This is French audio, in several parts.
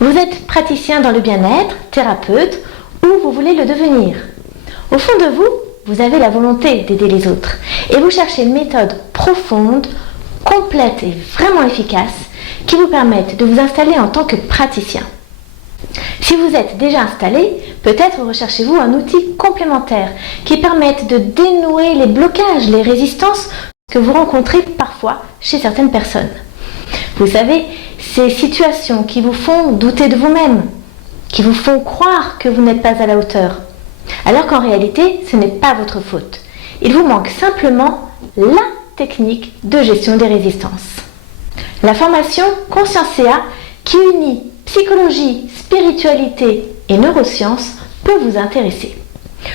Vous êtes praticien dans le bien-être, thérapeute, ou vous voulez le devenir. Au fond de vous, vous avez la volonté d'aider les autres et vous cherchez une méthode profonde, complète et vraiment efficace qui vous permette de vous installer en tant que praticien. Si vous êtes déjà installé, peut-être recherchez-vous un outil complémentaire qui permette de dénouer les blocages, les résistances que vous rencontrez parfois chez certaines personnes. Vous savez, ces situations qui vous font douter de vous-même, qui vous font croire que vous n'êtes pas à la hauteur, alors qu'en réalité, ce n'est pas votre faute. Il vous manque simplement la technique de gestion des résistances. La formation Conscientia, qui unit psychologie, spiritualité et neurosciences, peut vous intéresser.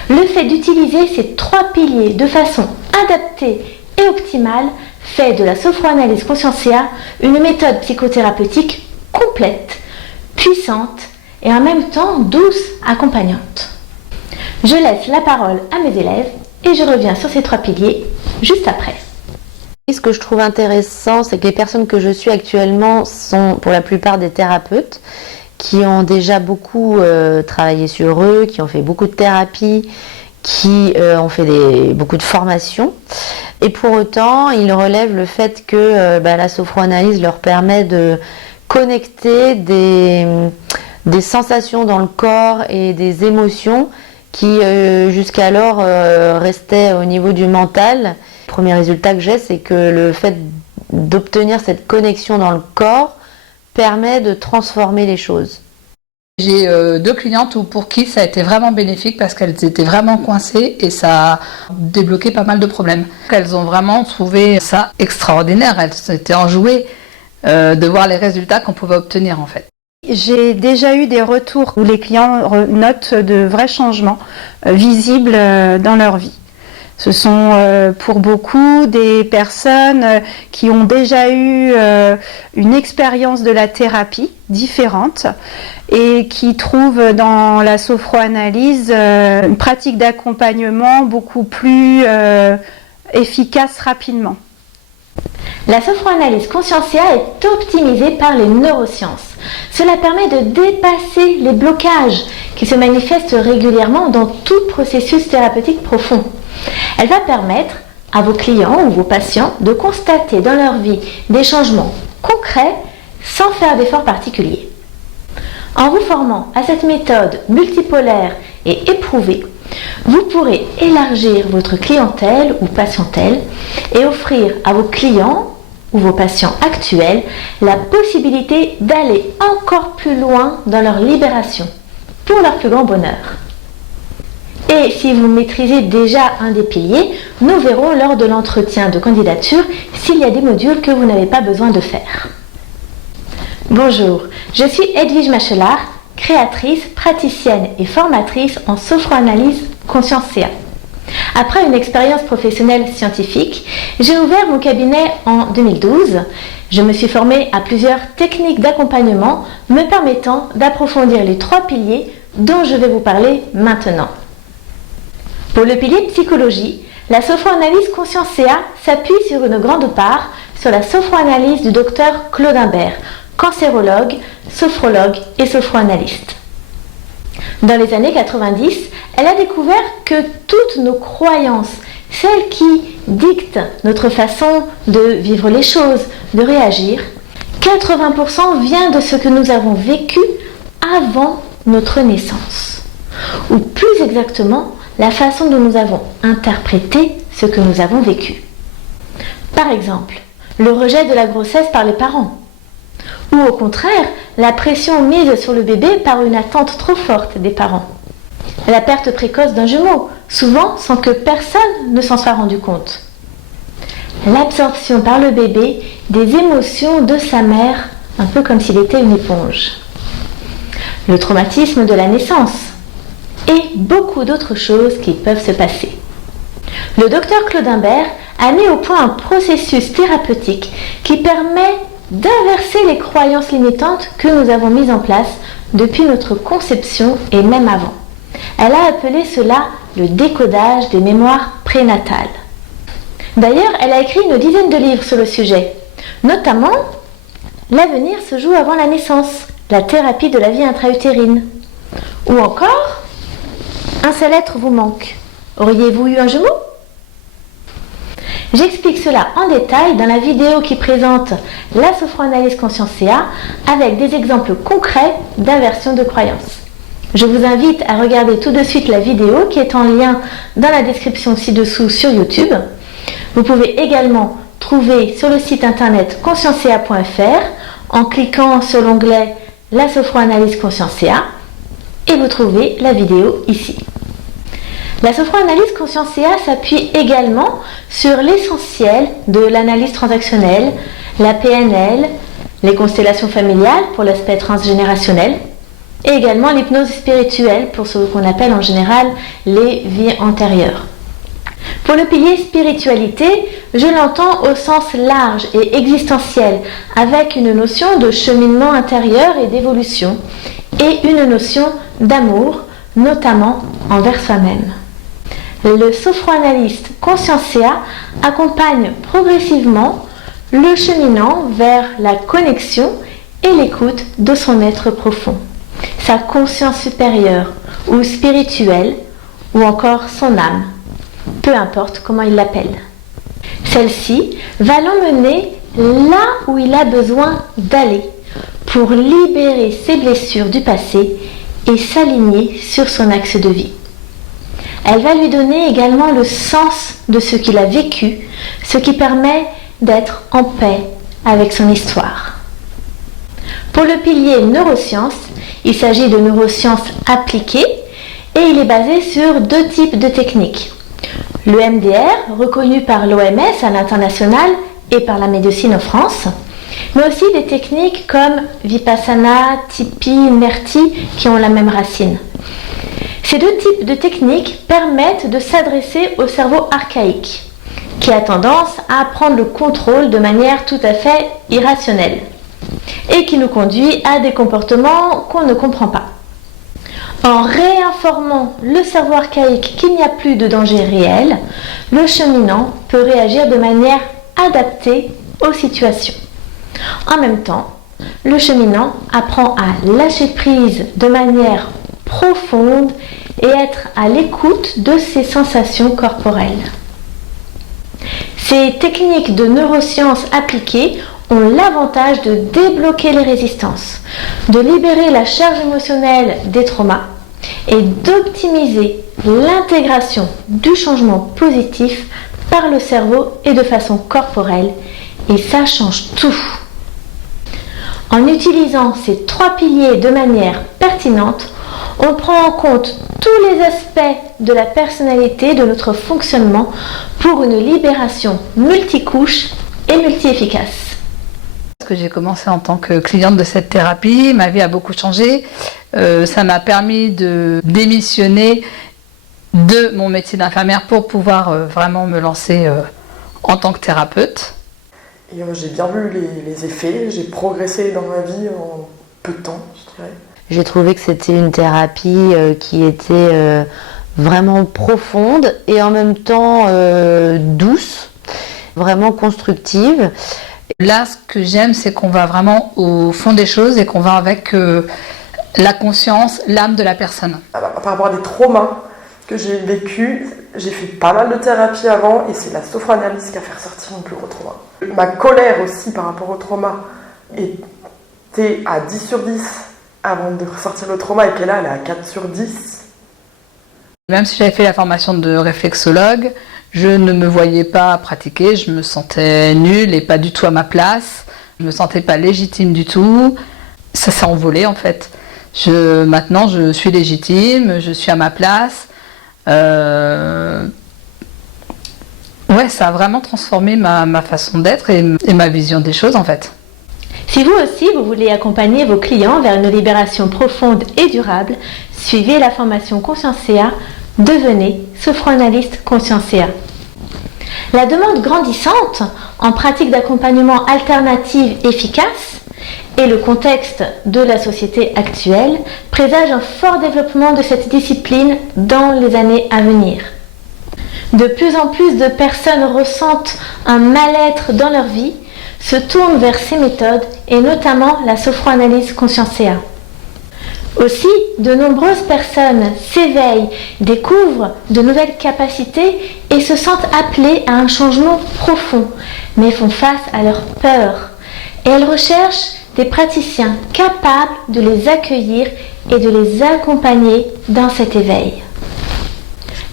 Le fait d'utiliser ces 3 piliers de façon adaptée et optimale fait de la sophroanalyse Conscientia une méthode psychothérapeutique complète, puissante et en même temps douce, accompagnante. Je laisse la parole à mes élèves et je reviens sur ces 3 piliers juste après. Ce que je trouve intéressant, c'est que les personnes que je suis actuellement sont pour la plupart des thérapeutes qui ont déjà beaucoup travaillé sur eux, qui ont fait beaucoup de thérapie, qui ont fait beaucoup de formations. Et pour autant, ils relèvent le fait que la sophroanalyse leur permet de connecter des sensations dans le corps et des émotions qui jusqu'alors restaient au niveau du mental. Le premier résultat que j'ai, c'est que le fait d'obtenir cette connexion dans le corps permet de transformer les choses. J'ai 2 clientes pour qui ça a été vraiment bénéfique parce qu'elles étaient vraiment coincées et ça a débloqué pas mal de problèmes. Elles ont vraiment trouvé ça extraordinaire, elles s'étaient enjouées de voir les résultats qu'on pouvait obtenir en fait. J'ai déjà eu des retours où les clients notent de vrais changements visibles dans leur vie. Ce sont pour beaucoup des personnes qui ont déjà eu une expérience de la thérapie différente et qui trouvent dans la sophroanalyse une pratique d'accompagnement beaucoup plus efficace rapidement. La sophroanalyse Conscientia est optimisée par les neurosciences. Cela permet de dépasser les blocages qui se manifestent régulièrement dans tout processus thérapeutique profond. Elle va permettre à vos clients ou vos patients de constater dans leur vie des changements concrets sans faire d'efforts particuliers. En vous formant à cette méthode multipolaire et éprouvée, vous pourrez élargir votre clientèle ou patientèle et offrir à vos clients ou vos patients actuels la possibilité d'aller encore plus loin dans leur libération pour leur plus grand bonheur. Et si vous maîtrisez déjà un des piliers, nous verrons lors de l'entretien de candidature s'il y a des modules que vous n'avez pas besoin de faire. Bonjour, je suis Edwige Machelard, créatrice, praticienne et formatrice en sophroanalyse Conscientia. Après une expérience professionnelle scientifique, j'ai ouvert mon cabinet en 2012. Je me suis formée à plusieurs techniques d'accompagnement me permettant d'approfondir les 3 piliers dont je vais vous parler maintenant. Pour le pilier psychologie, la sophroanalyse Conscientia s'appuie sur une grande part sur la sophroanalyse du docteur Claude Imbert, cancérologue, sophrologue et sophroanalyste. Dans les années 90, elle a découvert que toutes nos croyances, celles qui dictent notre façon de vivre les choses, de réagir, 80% vient de ce que nous avons vécu avant notre naissance. Ou plus exactement, la façon dont nous avons interprété ce que nous avons vécu. Par exemple, le rejet de la grossesse par les parents. Ou au contraire, la pression mise sur le bébé par une attente trop forte des parents. La perte précoce d'un jumeau, souvent sans que personne ne s'en soit rendu compte. L'absorption par le bébé des émotions de sa mère, un peu comme s'il était une éponge. Le traumatisme de la naissance. Et beaucoup d'autres choses qui peuvent se passer. Le docteur Claude Imbert a mis au point un processus thérapeutique qui permet d'inverser les croyances limitantes que nous avons mises en place depuis notre conception et même avant. Elle a appelé cela le décodage des mémoires prénatales. D'ailleurs, elle a écrit une 10aine de livres sur le sujet, notamment « L'avenir se joue avant la naissance », la thérapie de la vie intra-utérine. Ou encore, un seul être vous manque. Auriez-vous eu un jumeau ? J'explique cela en détail dans la vidéo qui présente la sophroanalyse conscience-CA avec des exemples concrets d'inversion de croyances. Je vous invite à regarder tout de suite la vidéo qui est en lien dans la description ci-dessous sur YouTube. Vous pouvez également trouver sur le site internet conscience-ca.fr en cliquant sur l'onglet La sophroanalyse conscience-CA et vous trouvez la vidéo ici. La sophroanalyse conscience-CA s'appuie également sur l'essentiel de l'analyse transactionnelle, la PNL, les constellations familiales pour l'aspect transgénérationnel et également l'hypnose spirituelle pour ce qu'on appelle en général les vies antérieures. Pour le pilier spiritualité, je l'entends au sens large et existentiel avec une notion de cheminement intérieur et d'évolution et une notion d'amour, notamment envers soi-même. Le sophroanalyste conscience-CA accompagne progressivement le cheminant vers la connexion et l'écoute de son être profond, sa conscience supérieure ou spirituelle ou encore son âme, peu importe comment il l'appelle. Celle-ci va l'emmener là où il a besoin d'aller pour libérer ses blessures du passé et s'aligner sur son axe de vie. Elle va lui donner également le sens de ce qu'il a vécu, ce qui permet d'être en paix avec son histoire. Pour le pilier neurosciences, il s'agit de neurosciences appliquées et il est basé sur deux types de techniques. Le MDR, reconnu par l'OMS à l'international et par la médecine en France, mais aussi des techniques comme Vipassana, Tipi, Merti qui ont la même racine. Ces deux types de techniques permettent de s'adresser au cerveau archaïque, qui a tendance à prendre le contrôle de manière tout à fait irrationnelle et qui nous conduit à des comportements qu'on ne comprend pas. En réinformant le cerveau archaïque qu'il n'y a plus de danger réel, le cheminant peut réagir de manière adaptée aux situations. En même temps, le cheminant apprend à lâcher prise de manière profonde et être à l'écoute de ses sensations corporelles. Ces techniques de neurosciences appliquées ont l'avantage de débloquer les résistances, de libérer la charge émotionnelle des traumas et d'optimiser l'intégration du changement positif par le cerveau et de façon corporelle. Et ça change tout. En utilisant ces trois piliers de manière pertinente, on prend en compte tous les aspects de la personnalité, de notre fonctionnement pour une libération multicouche et multi-efficace. Parce que j'ai commencé en tant que cliente de cette thérapie, ma vie a beaucoup changé. Ça m'a permis de démissionner de mon métier d'infirmière pour pouvoir vraiment me lancer en tant que thérapeute. Et j'ai bien vu les effets, j'ai progressé dans ma vie en peu de temps, je dirais. J'ai trouvé que c'était une thérapie qui était vraiment profonde et en même temps douce, vraiment constructive. Là, ce que j'aime, c'est qu'on va vraiment au fond des choses et qu'on va avec la conscience, l'âme de la personne. Par rapport à des traumas que j'ai vécus, j'ai fait pas mal de thérapie avant et c'est la sophroanalyse qui a fait ressortir mon plus gros trauma. Ma colère aussi par rapport au trauma était à 10 sur 10 avant de ressortir le trauma et qu'elle elle est à 4 sur 10. Même si j'avais fait la formation de réflexologue, je ne me voyais pas pratiquer, je me sentais nulle et pas du tout à ma place. Je me sentais pas légitime du tout. Ça s'est envolé en fait. Maintenant, je suis légitime, je suis à ma place. Ouais, ça a vraiment transformé ma façon d'être et ma vision des choses en fait. Si vous aussi, vous voulez accompagner vos clients vers une libération profonde et durable, suivez la formation Conscience-CA, devenez sophroanalyste Conscience-CA. La demande grandissante en pratique d'accompagnement alternative efficace et le contexte de la société actuelle présage un fort développement de cette discipline dans les années à venir. De plus en plus de personnes ressentent un mal-être dans leur vie, se tournent vers ces méthodes et notamment la sophroanalyse conscientia. Aussi, de nombreuses personnes s'éveillent, découvrent de nouvelles capacités et se sentent appelées à un changement profond, mais font face à leur peur. Et elles recherchent des praticiens capables de les accueillir et de les accompagner dans cet éveil.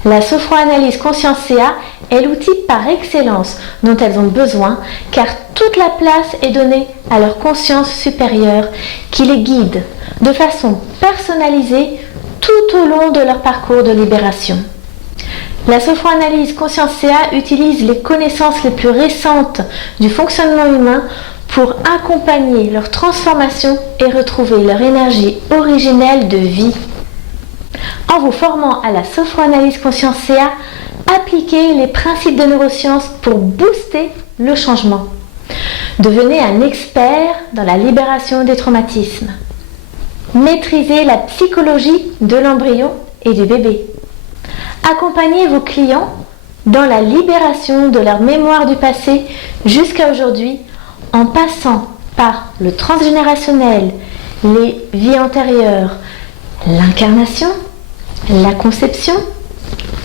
La sophroanalyse conscientia est l'outil par excellence dont elles ont besoin, car toute la place est donnée à leur conscience supérieure qui les guide de façon personnalisée tout au long de leur parcours de libération. La sophroanalyse conscientia utilise les connaissances les plus récentes du fonctionnement humain pour accompagner leur transformation et retrouver leur énergie originelle de vie. En vous formant à la sophroanalyse conscientia, appliquez les principes de neurosciences pour booster le changement. Devenez un expert dans la libération des traumatismes. Maîtrisez la psychologie de l'embryon et du bébé. Accompagnez vos clients dans la libération de leur mémoire du passé jusqu'à aujourd'hui en passant par le transgénérationnel, les vies antérieures, l'incarnation, la conception,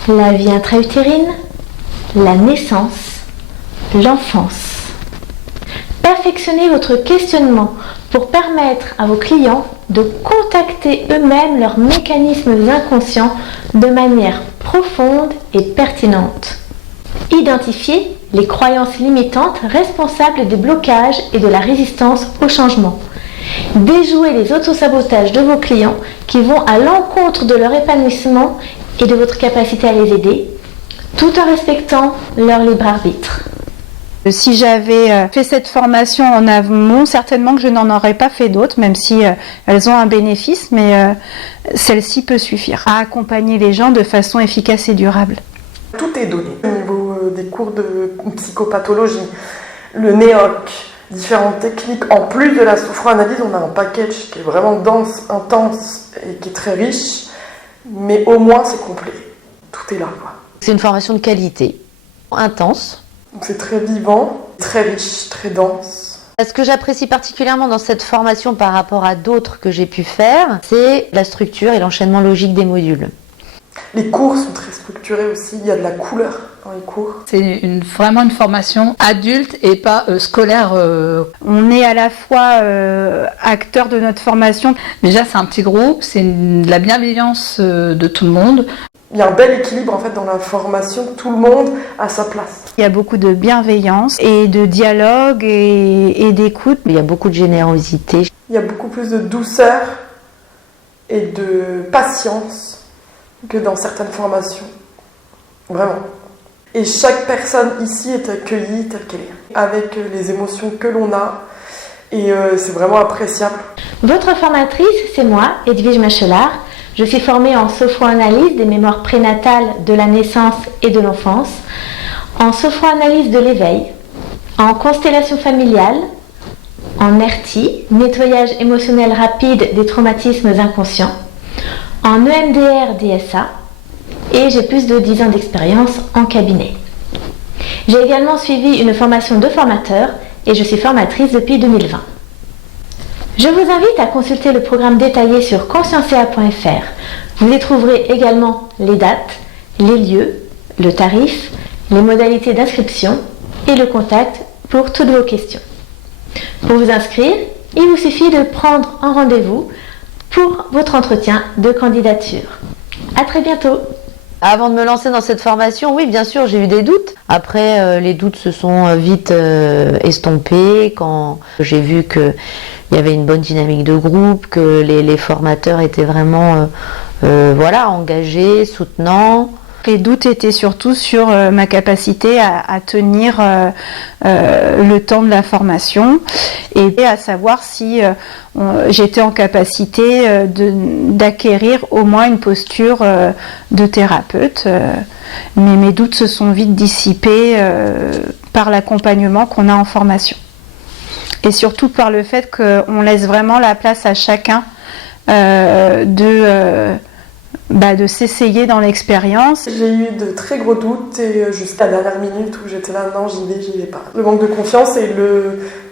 la vie intra-utérine, la naissance, l'enfance. Perfectionnez votre questionnement pour permettre à vos clients de contacter eux-mêmes leurs mécanismes inconscients de manière profonde et pertinente. Identifiez les croyances limitantes responsables des blocages et de la résistance au changement. Déjouez les autosabotages de vos clients qui vont à l'encontre de leur épanouissement et de votre capacité à les aider, tout en respectant leur libre arbitre. Si j'avais fait cette formation en amont, certainement que je n'en aurais pas fait d'autres, même si elles ont un bénéfice, mais celle-ci peut suffire à accompagner les gens de façon efficace et durable. Tout est donné au niveau des cours de psychopathologie, le NEOC, différentes techniques. En plus de la sophroanalyse, on a un package qui est vraiment dense, intense et qui est très riche, mais au moins c'est complet. Tout est là, quoi. C'est une formation de qualité, intense. Donc c'est très vivant, très riche, très dense. Ce que j'apprécie particulièrement dans cette formation par rapport à d'autres que j'ai pu faire, c'est la structure et l'enchaînement logique des modules. Les cours sont très structurés aussi, il y a de la couleur dans les cours. C'est vraiment une formation adulte et pas scolaire. On est à la fois acteur de notre formation. Déjà, c'est un petit groupe, c'est de la bienveillance de tout le monde. Il y a un bel équilibre en fait dans la formation, tout le monde a sa place. Il y a beaucoup de bienveillance et de dialogue et d'écoute. Il y a beaucoup de générosité. Il y a beaucoup plus de douceur et de patience que dans certaines formations. Vraiment. Et chaque personne ici est accueillie telle qu'elle est, avec les émotions que l'on a. Et c'est vraiment appréciable. Votre formatrice, c'est moi, Edwige Machelard. Je suis formée en sophroanalyse des mémoires prénatales de la naissance et de l'enfance, en sophroanalyse de l'éveil, en constellation familiale, en ERTI, nettoyage émotionnel rapide des traumatismes inconscients, en EMDR DSA, et j'ai plus de 10 ans d'expérience en cabinet. J'ai également suivi une formation de formateur et je suis formatrice depuis 2020. Je vous invite à consulter le programme détaillé sur conscientia.fr. Vous y trouverez également les dates, les lieux, le tarif, les modalités d'inscription et le contact pour toutes vos questions. Pour vous inscrire, il vous suffit de prendre un rendez-vous pour votre entretien de candidature. À très bientôt. Avant de me lancer dans cette formation, oui, bien sûr, j'ai eu des doutes. Après, les doutes se sont vite estompés quand j'ai vu qu'il y avait une bonne dynamique de groupe, que les formateurs étaient vraiment engagés, soutenants. Les doutes étaient surtout sur ma capacité à tenir le temps de la formation et à savoir si j'étais en capacité d'acquérir au moins une posture de thérapeute. Mais mes doutes se sont vite dissipés par l'accompagnement qu'on a en formation. Et surtout par le fait qu'on laisse vraiment la place à chacun de de s'essayer dans l'expérience. J'ai eu de très gros doutes et jusqu'à la dernière minute où j'étais là, non, j'y vais pas. Le manque de confiance et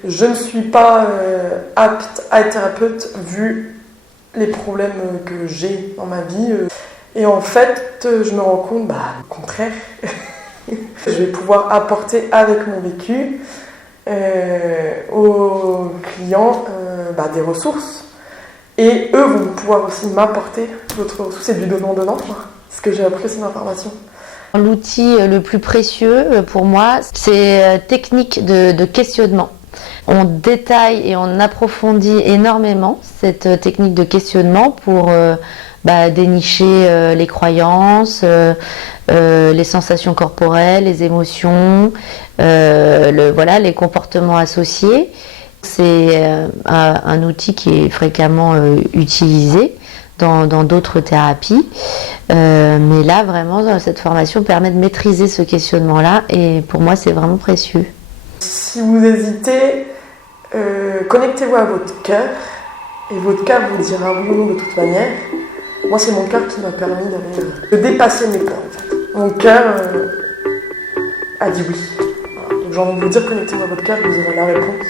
je ne suis pas apte à être thérapeute vu les problèmes que j'ai dans ma vie. Et en fait, je me rends compte, au contraire, je vais pouvoir apporter avec mon vécu aux clients des ressources. Et eux vont pouvoir aussi m'apporter d'autres ressources. C'est du donnant-donnant, ce que j'ai appris aussi dans la formation. L'outil le plus précieux pour moi, c'est technique de questionnement. On détaille et on approfondit énormément cette technique de questionnement pour dénicher les croyances, les sensations corporelles, les émotions, les comportements associés. C'est un outil qui est fréquemment utilisé dans d'autres thérapies. Mais là, vraiment, cette formation permet de maîtriser ce questionnement-là et pour moi, c'est vraiment précieux. Si vous hésitez, connectez-vous à votre cœur et votre cœur vous dira oui ou non de toute manière. Moi, c'est mon cœur qui m'a permis de dépasser mes peurs. En fait. Mon cœur a dit oui. Voilà. Donc, j'ai envie de vous dire, connectez-vous à votre cœur, vous aurez la réponse.